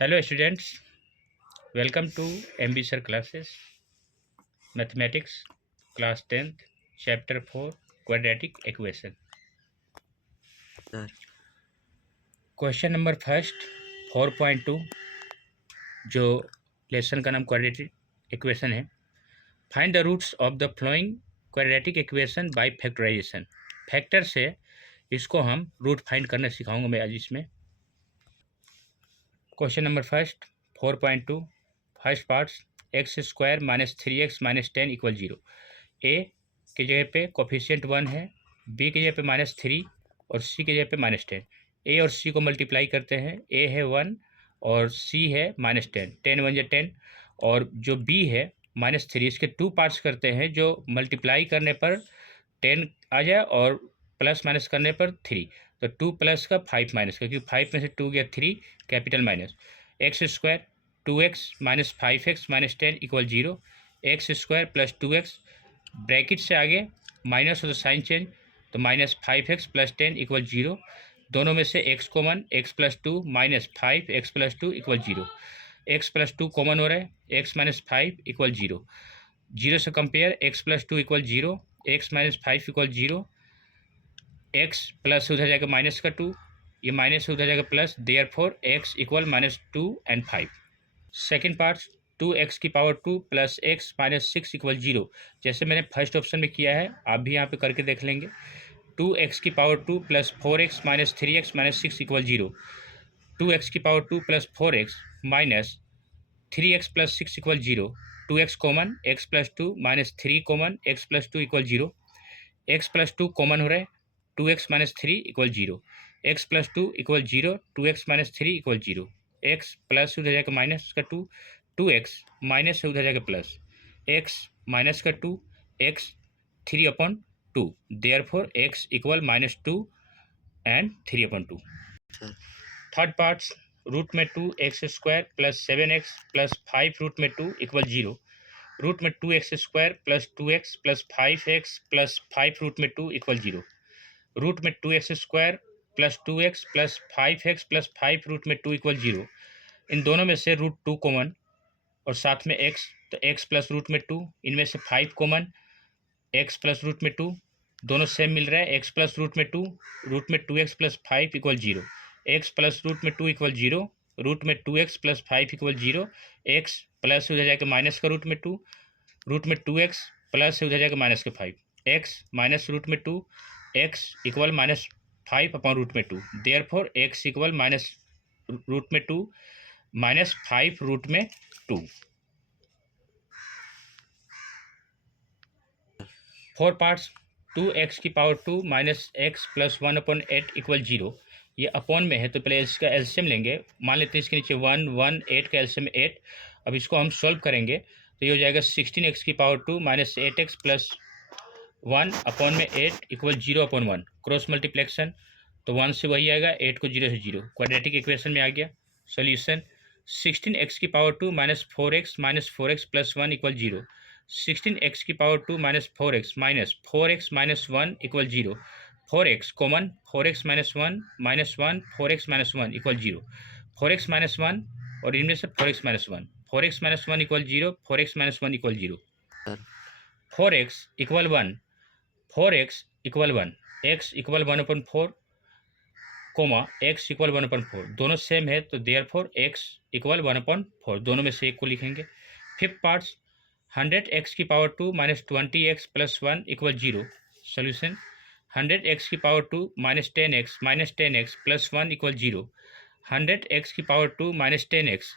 Hello students, welcome to MB Sir classes, Mathematics, class 10th, chapter 4, quadratic equation. Sir question number first 4.2 जो lesson का नाम quadratic equation है. Find the roots of the following quadratic equation by factorisation. Factor से इसको हम root find करना सिखाऊंगा मैं आज इसमें. Question number first 4.2 first parts x square minus 3x minus 10 equal 0. ए की जगह पे कोफिशिएंट 1 है, बी की जगह पे -3 और सी की जगह पे -10. ए और सी को मल्टीप्लाई करते हैं. ए है 1 और सी है -10. 10 1 जा 10 और जो बी है -3. इसके टू पार्ट्स करते हैं जो मल्टीप्लाई करने पर 10 आ जाए और प्लस माइनस करने पर 3. तो 2 प्लस का 5 माइनस का, क्योंकि 5 में से 2 गया 3, capital minus. X square 2x minus 5x minus 10 equal 0. X square plus 2x bracket से आगे माइनस हो तो साइन चेंज, तो -5x प्लस 10 इक्वल 0. दोनों में से x common, x plus 2 minus 5 x plus 2 equal 0. x plus 2 common हो रहा है, x माइनस 5 इक्वल 0. 0 से compare x plus 2 equal 0, x minus 5 equal 0. x plus उधर जाएगा माइनस का 2, ये माइनस उधर जाएगा plus, therefore x equal -2 and 5. Second part 2x की power 2 plus x minus 6 equal 0. जैसे मैंने फर्स्ट ऑप्शन में किया है आप भी यहाँ पे करके देख लेंगे. 2x की power 2 plus 4x minus 3x minus 6 equal 0. 2x की power 2 plus 4x minus 3x plus 6 equal 0. 2x common, x plus 2 minus 3 common, x plus 2 equal 0. x plus 2 common हो रहा है, 2x minus 3 equal 0. x plus 2 equal 0, 2x minus 3 equal 0. x plus उधर जाएगा minus का 2, 2x minus से उधर जाएगा plus, x minus का 2, x 3/2. Therefore x equal -2 and 3/2. Sir third parts root में 2x square plus 7x plus 5 root में 2 equal 0. Root में 2x square plus 2x plus 5x plus 5 root में 2 equal 0. Root में 2x square plus 2x plus 5x plus 5 root में 2 equal 0. इन दोनों में से root 2 common और साथ में x, तो x प्लस रूट में 2, इनमें से 5 कॉमन, x प्लस रूट में 2, दोनों सेम मिल रहा है. x प्लस रूट में 2, रूट में 2x plus 5 equal 0. x plus root में 2 इक्वल 0, रूट में 2x plus 5 equal 0. x plus उधर जाकर माइनस का रूट में 2, रूट में 2x प्लस उधर जाकर माइनस का 5. x माइनस रूट में 2, x इक्वल -5 अपॉन रूट में 2. Therefore x equal minus root में 2 माइनस 5 रूट में 2. 4 पार्ट्स 2x की power 2 minus x plus 1/8 equal 0. ये अपॉन में है तो पहले इसका एलसीएम लेंगे. मान लेते हैं इसके नीचे 1 1 8 का एलसीएम 8. अब इसको हम सॉल्व करेंगे तो ये हो जाएगा 16x की power 2 minus 8x plus 1 upon में 8 इक्वल 0/1. क्रॉस मल्टीप्लेक्शन तो 1 से वही आएगा, 8 को 0 से 0. क्वाड्रेटिक इक्वेशन में आ गया. सोल्यूशन 16x की power 2 minus 4x plus 1 equal 0. 16x की power 2 minus 4x minus 1 equal 0. 4x common, 4x minus 1 4x minus 1 equal 0. 4x minus 1 और इनमें से 4x minus 1, 4x minus 1 equal 0, 4x minus 1 equal 0. Sir 4x equal 1, 4x equal 1, x equal 1/4 comma x equal 1/4. दोनों same है तो therefore x equal 1/4. दोनों में से एक को लिखेंगे. फिफ्थ पार्ट्स 100x की power 2 minus 20x plus 1 equal 0. Solution 100x की power 2 minus 10x plus 1 equal 0. 100x की power 2 minus 10x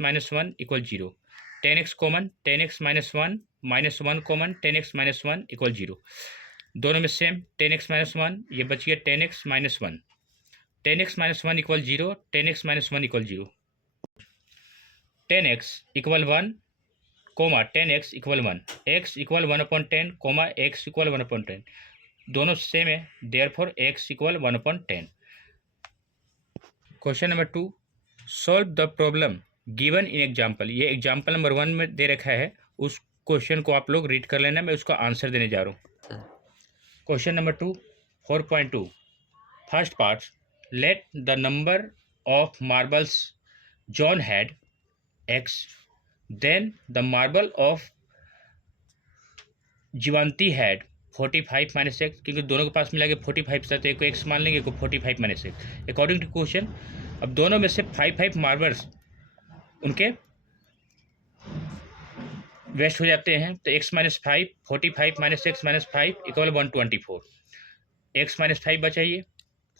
minus 1 equal 0. 10x common, 10x minus 1 minus 1 common, 10x minus 1 equal 0. दोनों में सेम 10x माइनस 1, ये बच गया 10x minus 1. 10x minus 1 equal 0, 10x minus 1 equal 0. 10x equal 1 comma 10x equal 1, x equal 1/10 comma x equal 1/10. दोनों same है therefore x equal 1/10. Question number 2 solve the problem given in example. ये example number 1 में दे रखा है, उस question को आप लोग रीड कर लेना. मैं उसका आंसर देने जा रहा हूँ. Sir question number 2 4.2 first part let the number of marbles John had X, then the marble of Jivanti had 45 minus X, क्योंकि दोनों के पास मिला के 45 था तो एक को एक्स मान लेंगे, एक को 45 minus x according to question. अब दोनों में से 5 मार्बल्स उनके वेस्ट हो जाते हैं, तो x minus 5, 45 minus x minus 5 equal 124, x minus 5 बचाइए,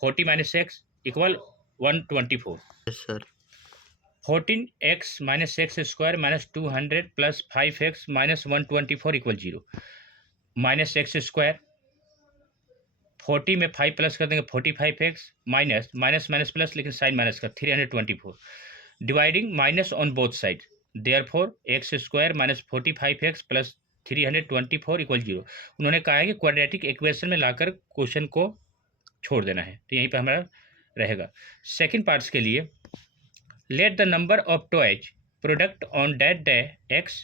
40 minus x equal 124, yes sir. 14x minus x square minus 200 plus 5x minus 124 equal 0, minus x square 40 में 5 प्लस कर देंगे 45x minus minus minus plus, लेकिन sign minus का 324, dividing minus on both side, therefore x square minus 45x plus 324 equal 0। उन्होंने कहा है कि quadratic equation में लाकर क्वेश्चन को छोड़ देना है, तो यहीं पर हमारा रहेगा। सेकेंड पार्ट्स के लिए, let the number of toys product on that day x,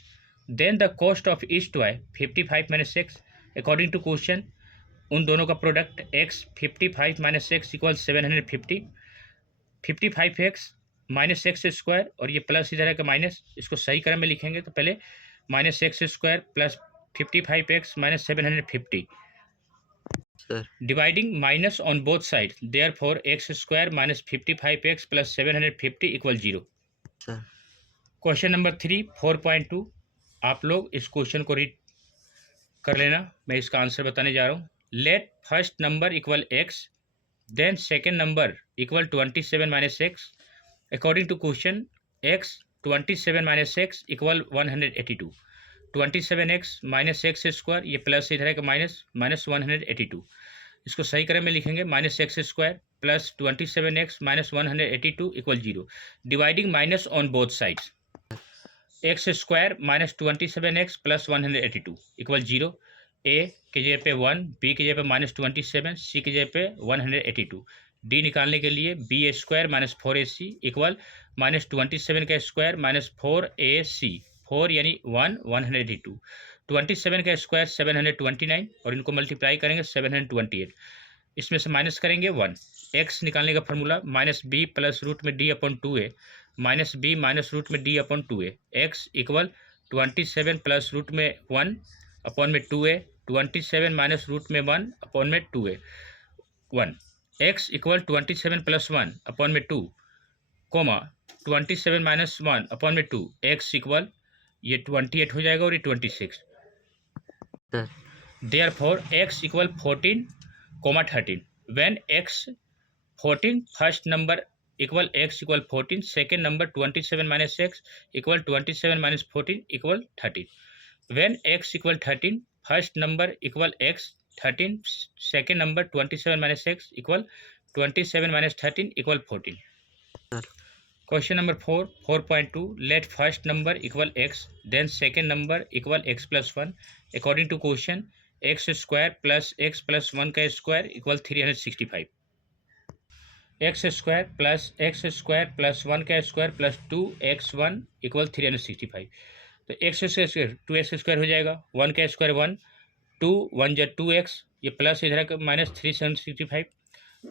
then the cost of each toy 55 minus x according to question। उन दोनों का product x 55 minus x equal 750, 55x minus x square और ये plus इधर है का minus, इसको सही क्रम में लिखेंगे तो पहले minus x square plus 55x minus 750 sir dividing minus on both side, therefore x square minus 55x plus 750 equal 0। Sir question number 3 4.2, आप लोग इस क्वेश्चन को रीड कर लेना, मैं इसका आंसर बताने जा रहा हूँ। Let first number equal x, then second number equal 27 minus x according to question. X 27 minus x equal 182, 27x minus x square, ये प्लस इधर है का माइनस माइनस 182, इसको सही क्रम में लिखेंगे minus x square plus 27x minus 182 equal 0, dividing minus on both sides, x square minus 27x plus 182 equal 0, ए की जगह पे 1, बी की जगह पे माइनस 27, सी की जगह पे 182, डी निकालने के लिए b square minus 4ac equal minus 27 का स्क्वायर माइनस 4ac, 4 यानी 182, 27 का स्क्वायर 729 और इनको मल्टीप्लाई करेंगे 728, इसमें से माइनस करेंगे 1, एक्स निकालने का formula minus B plus root में D upon 2a minus B minus root में D upon 2a, X equal 27 plus root में 1 अपॉन में 2a, 27 माइनस रूट में 1 अपॉन में 2a 1, x equal 27 plus 1 upon में 2 कोमा 27 माइनस 1 अपॉन में 2, x equal ये 28 हो जाएगा और ये 26, sir therefore x equal 14 comma 13, when x 14 first number equal x equal 14, second number 27 minus x equal 27 minus 14 equal 13, when x equal 13 first number equal x 13, second number 27 minus x equal 27 minus 13 equal 14। Sir question number 4 4.2, let first number equal x, then second number equal x plus 1 according to question. X square plus x plus 1 का square equal 365, x square plus 1 का square plus 2x1 equal 365, तो x square 2x square हो जाएगा, 1 का square 1, 2 1 जा 2x, ये plus इधर का minus 365,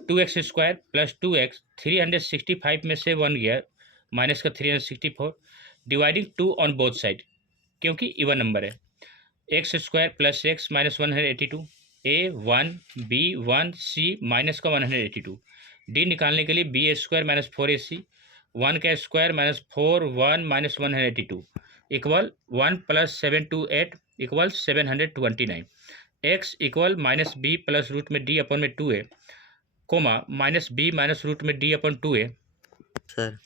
2x square plus 2x 365 में से 1 गया माइनस का 364, डिवाइडिंग 2 ऑन बोथ साइड क्योंकि इवन नंबर है, x square plus x minus 182, ए 1 बी 1 सी माइनस का 182, डी निकालने के लिए बी स्क्वायर माइनस 4ac, 1 का square minus 4 1 minus 182 equal 1 plus 728 equal 729, X equal minus B plus root में D upon में 2a comma minus B minus root में D upon 2a, sir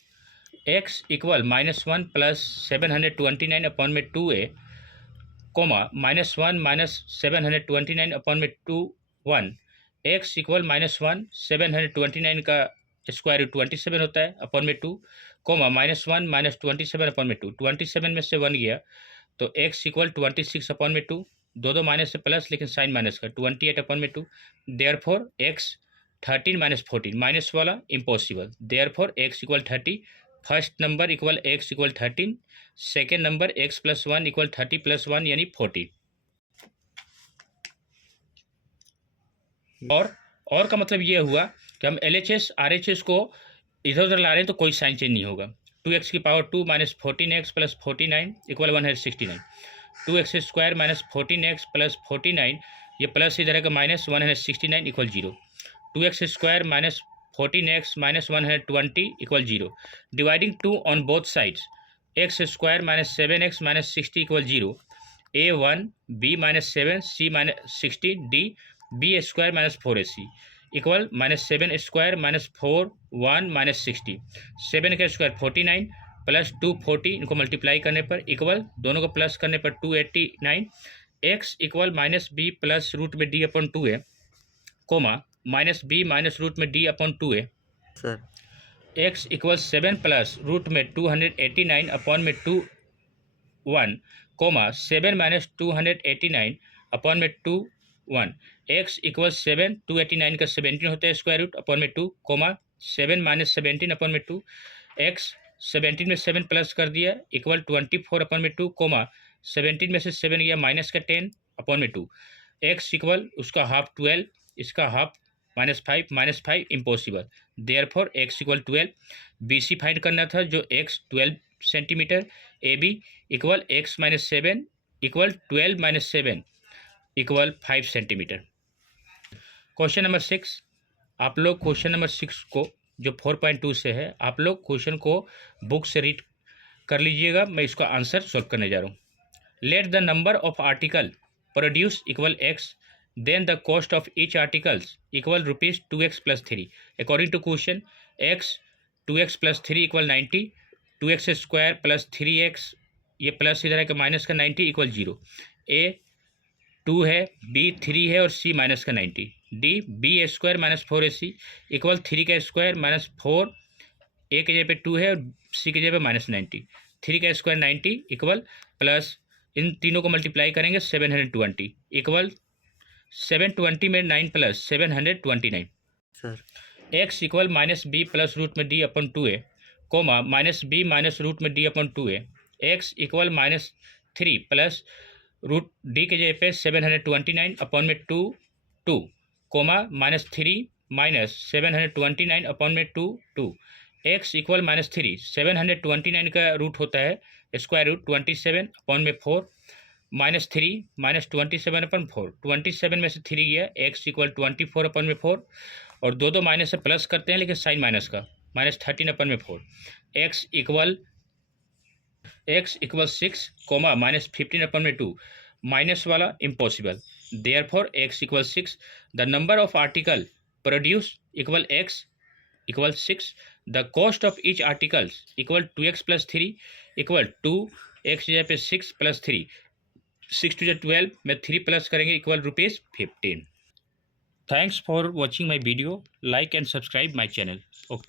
x equal minus 1 plus 729 upon में 2a comma minus 1 minus 729 upon में 2 1, x equal minus 1 729 का square root 27 होता है upon में 2 comma minus 1 minus 27 upon में 2, 27 में से 1 गया तो एक्स इक्वल 26 अपॉन में 2, दो माइनस से प्लस लेकिन साइन माइनस का 28 अपॉन में 2, देयरफॉर एक्स 13 माइनस 14 माइनस वाला impossible, therefore x equal 30, first number equal x equal 13, second number x plus 1 equal 30 plus 1 यानी 40। और का मतलब ये हुआ कि हम LHS RHS को इधर उधर ला रहे हैं तो कोई साइन चेंज नहीं होगा, 2x की power 2 minus 14x plus 49 equal 169। 2x square minus 14x plus 49, ये प्लस इधर है minus 169 equal 0। 2x square minus 14x minus 120 equal 0। Dividing 2 on both sides, x square minus 7x minus 60 equal 0। a1 b minus 7 c minus 60 d b square minus 4ac equal minus 7 square minus 4 1 minus 60। 7 का square 49 plus 240, इनको multiply करने पर equal, दोनों को plus करने पर 289। X equal minus B plus root में D upon 2 है, comma minus B minus root में डी अपॉन 2 है। Sir x equal 7 plus root में 289 अपॉन में 2 1, कोमा 7 माइनस 289 अपॉन में 2 1। एक्स इक्वल 7, 289 का 17 होता है स्क्वायर रूट अपॉन में 2, कोमा 7 माइनस 17 अपॉन में 2। एक्स 17 में 7 प्लस कर दिया इक्वल 24 अपॉन में 2, कोमा 17 में से 7 गया माइनस का 10 अपॉन में 2। एक्स इक्वल उसका हाफ 12, इसका half minus 5 impossible, therefore x equal 12। B C find करना था जो x 12 centimetre, A B equal x minus 7 equal 12 minus 7 equal 5 centimetre. Question number 6, आप लोग क्वेश्चन नंबर 6 को जो 4.2 से है, आप लोग क्वेश्चन को बुक से रीड कर लीजिएगा, मैं इसका आंसर सॉल्व करने जा रहा हूँ। Let the number of article produce equal x, then the cost of each articles equal rupees 2x plus 3। According to question x 2x plus 3 equal 90, 2x square plus 3x, ये plus इधर है कि minus का 90 equal 0। ए 2 है, B 3 है और सी minus का 90। D b square minus 4ac equal 3 का स्क्वायर माइनस 4, ए के जगह पे 2 है और सी के जगह पे माइनस 90। 3 का स्क्वायर 90 इक्वल प्लस इन तीनों को मल्टीप्लाई करेंगे 720 इक्वल 720 में 9 प्लस 729। Sir x equal minus B plus root में डी अपन 2 है, comma minus B minus root में डी अपन 2 है। X equal minus 3 plus root D के जगह पे 729 अपॉन में 2 2, कोमा माइनस 3 माइनस 729 अपॉन में 2 2। एक्स इक्वल माइनस 3, 729 का रूट होता है स्क्वायर रूट 27 अपॉन में 4, माइनस 3 माइनस 27 अपन 4, 27 में से 3 गया, एक्स इक्वल 24 अपन में 4, और दो माइनस से प्लस करते हैं लेकिन साइन माइनस का, माइनस 13 अपन में 4। एक्स इक्वल 6, कोमा माइनस 15 अपन में 2, माइनस वाला impossible, therefore x equal 6। The number of article produce equal x equal 6, the cost of each articles equal 2x plus 3 equal 2, x जगह पे 6 plus 3, 6 to 12 में 3 plus करेंगे equal rupees 15। Thanks for watching my video, like and subscribe my channel. Okay.